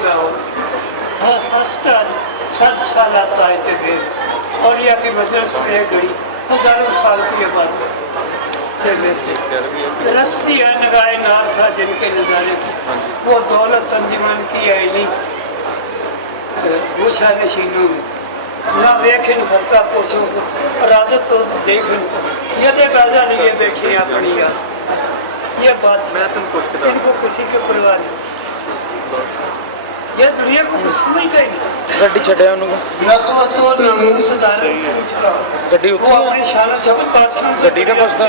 लाओ हर 7 साल आता है फिर और यहाँ की मदरस में गई हजारों साल की आबादी से बेहतर रस्ती है लगाए नार सा जिनके नजारे की वो दौलत अंजुमन की है नहीं वो शायद शीनों में ना देखें फरका पोषों को और आदत तो देखें यदि पैदा लिए बैठे अपनी याद ये बात मैं तुमको इनको किसी की परवाह नहीं ये दुनिया को कुछ समझता ही नहीं गड्डी छड्या उन्होंने नकवत तो नामूस दारे गड्डी वो अपनी शान चबत बादशाह गड्डी ने पुछदा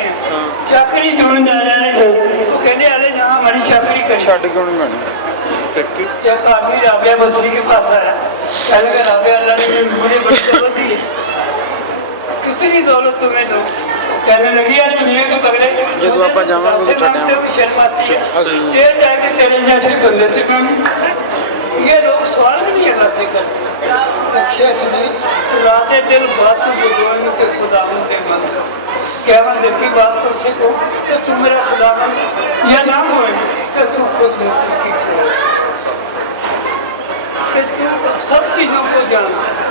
चाकरी जोड़न जा रहे हैं तो कहने वाले जहाँ हमारी चाकरी करी छड़ क्यों नहीं मैंने एक आदमी राबिया बसरी के पास आया कहने लगा राबिया अल्लाह ने मुझे बड़ी दौलत दी है कितनी दौलत तुम्हें दो कहने लगी यार दुनिया के पगड़े जब आप जाओगे तो से भी शर्माती है चेयर जाके तेरे जैसे बंदे से कम ये लोग सवाल भी नहीं अल्लाह से करते अच्छा सुनी राजे दिल बात भगवान के खुदावन के मंत्र क्या मैं दिल की बात तो सीखो कि तू मेरा खुदावन या ना हो कि तू खुद मुझसे की कि तू सब चीज़ों को जानता है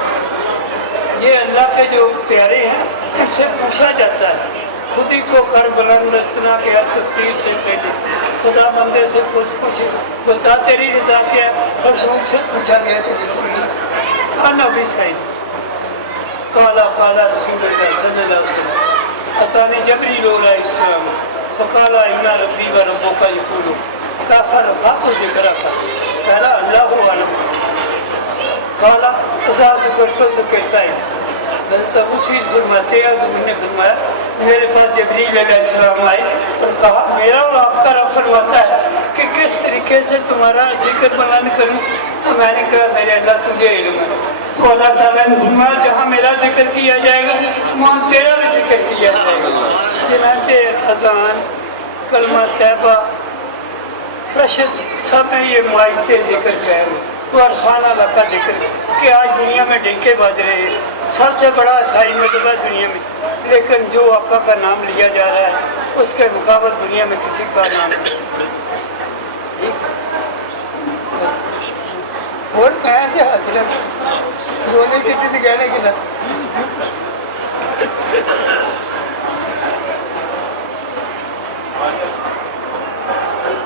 ये अल्लाह के जो प्यारे हैं इनसे पूछा जाता है खुद ही को कर बुलंद इतना के तीर से पहले खुदा बंदे से कुछ बता तेरी रजा क्या और सूख से पूछा गया तो नबी सही काला काला रसूलुल्लाह सल्लल्लाहु अलैहि वसल्लम अतानी जबरी लोला इस्लाम फकाला इन्ना रब्बी व रब्बुका यक़ूलु काफर बातों जिक्र का पहला अल्लाह हु अलम काला उसा जो करता है तब उसी फरमाते हैं जो मैंने फरमाया मेरे पास जबरील अलैहिस्सलाम आए और कहा मेरा और आपका रब फरमाता है कि किस तरीके से तुम्हारा जिक्र बुलंद करूं तो मैंने कहा मेरे अल्लाह तुझे इल्म है तो अल्लाह ताला ने फरमाया जहाँ मेरा जिक्र किया जाएगा वहाँ तेरा भी जिक्र किया जाएगा चनाचे अजान कलमा तैबा प्रशद सब में ये मायते जिक्र कह रहे तो अरफाना का जिक्र कि आज दुनिया में डंके बज रहे हैं सबसे बड़ा ईसाई मतलब है दुनिया में लेकिन जो आका का नाम लिया जा रहा है उसके मुकाबले दुनिया में किसी का नाम नहीं और मैं बोले कि कहने के लिए